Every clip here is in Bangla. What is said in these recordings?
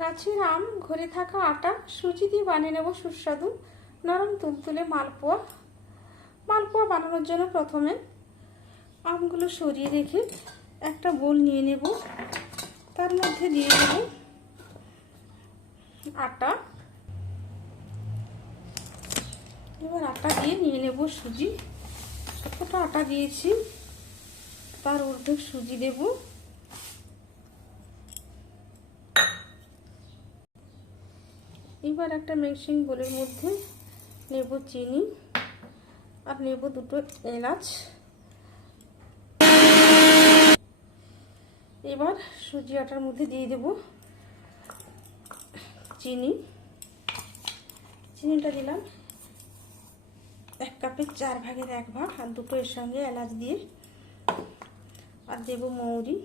গাছের আম ঘরে থাকা আটা, সুজি দিয়ে বানিয়ে নেব সুস্বাদু নরম তুলতুলে মালপোয়া। মালপোয়া বানানোর জন্য প্রথমে আমগুলো সরিয়ে রেখে একটা বোল নিয়ে নেব। তার মধ্যে দিয়ে দেব আটা। এবার আটা দিয়ে নিয়ে নেব সুজি। কতটা আটা দিয়েছি, তার অর্ধেক সুজি দেবো। এবার একটা মিক্সিং বোলের মধ্যে নেব চিনি আর নেব দুটো এলাচ। এবার সুজি আটার মধ্যে দিয়ে দেব চিনি। চিনিটা দিলাম এক কাপের চার ভাগের এক ভাগ আর দুটো এর সঙ্গে এলাচ দিয়ে। আর দেব মৌরি।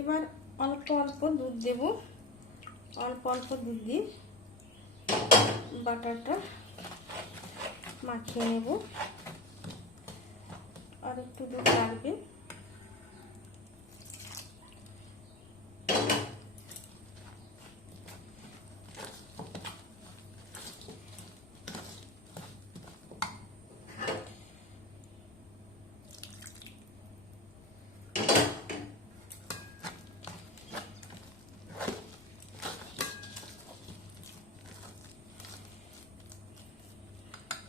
এবার অল্প অল্প দুধ দেব। অল্প অল্প দুধ দিয়ে বাটারটা মাখিয়ে নেব। আর একটু দুধ লাগবে।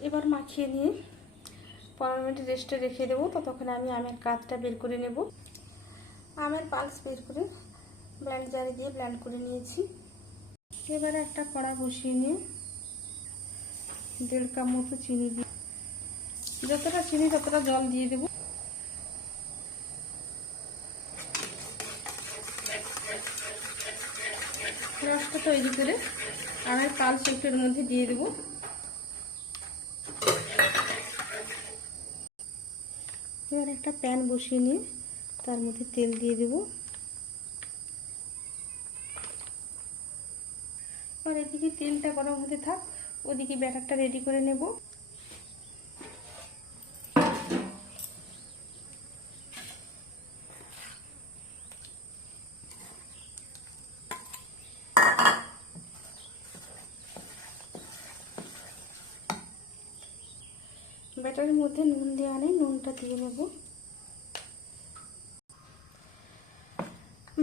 এবার মাখিয়ে নিয়ে পনেরো মিনিট রেস্টে রেখে দেবো। ততক্ষণে আমি আমের কাতটা বের করে নেব। আমের পালস বের করে ব্ল্যান্ড জারে দিয়ে ব্ল্যান্ড করে নিয়েছি। এবারে একটা কড়া বসিয়ে নিয়ে দেড় কাপ মতো চিনি দিয়ে যতটা চিনি, ততটা জল দিয়ে দেবো। রসটা তৈরি করে আমের পালস একটু এর মধ্যে দিয়ে দেবো। এবার একটা প্যান বসিয়ে নিয়ে তার মধ্যে তেল দিয়ে দেব। আর এদিকে তেলটা গরম হতে থাক, ওদিকে ব্যাটারটা রেডি করে নেব। ব্যাটারের মধ্যে নুন দেওয়া নেই, নুনটা দিয়ে নেব।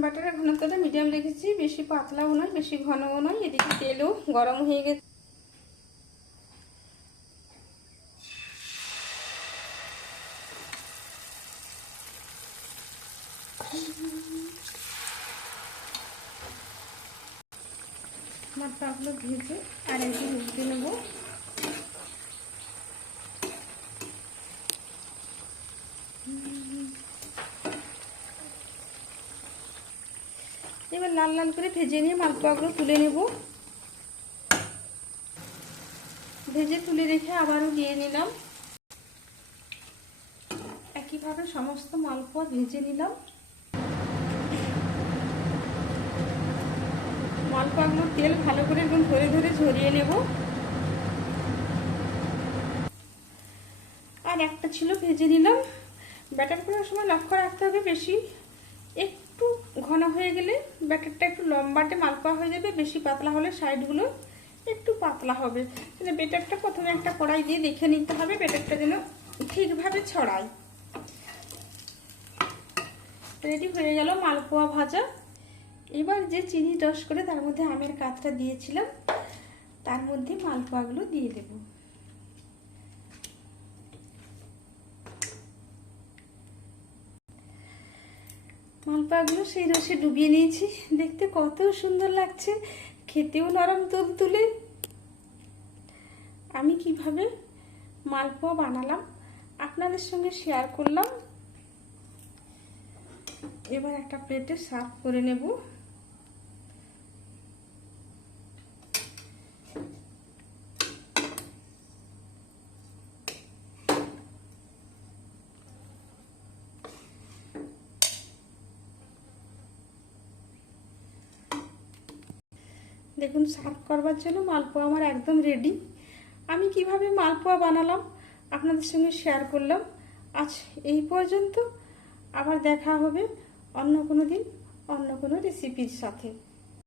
বাটারের ঘনত্বটা মিডিয়াম রেখেছি, বেশি পাতলাও নয়, বেশি ঘনও নয়, এদিকে তেলও গরম হয়ে গেছে। আমার মাথাগুলো ভেজে আর একটু উঠতে নেব। লাল লাল করে ভেজে নিয়ে মালপোয়াগুলো তুলে নেব। ভেজে তুলে রেখে আবারও দিয়ে নিলাম। একইভাবে সমস্ত মালপোয়া ভেজে নিলাম। মালপোয়াগুলো তেল ভালো করে একদম ধরে ধরে ঝরিয়ে নেব। আর একটা ছিল ভেজে নিলাম। ব্যাটার করার সময় লক্ষ্য রাখতে হবে বেশি। একটু ঘন হয়ে গেলে ব্যাটারটা একটু লম্বাটে মালপা হয়ে যাবে, বেশি পাতলা হলে সাইডগুলো একটু পাতলা হবে। তাহলে বেটারটা প্রথমে একটা কড়াই দিয়ে দেখে নিতে হবে, বেটারটা যেন ঠিকভাবে ছড়ায়। রেডি হয়ে গেল মালপোয়া ভাজা। এবার যে চিনি রস করে তার মধ্যে আমের কাতটা দিয়েছিলাম, তার মধ্যে মালপোয়াগুলো দিয়ে দেবো। মালপাগুলো সেই রসে ডুবিয়ে নিয়েছি। দেখতে কত সুন্দর লাগছে, খেতেও নরম তুল তুলে আমি কীভাবে মালপোয়া বানালাম, আপনাদের সঙ্গে শেয়ার করলাম। এবার একটা প্লেটে সার্ভ করে নেব। দেখুন, সার্ভ করবার জন্য মালপোয়া আমার একদম রেডি আমি কীভাবে মালপোয়া বানালাম আপনাদের সঙ্গে শেয়ার করলাম। আজ এই পর্যন্ত। আবার দেখা হবে অন্য কোনো দিন, অন্য কোনো রেসিপির সাথে।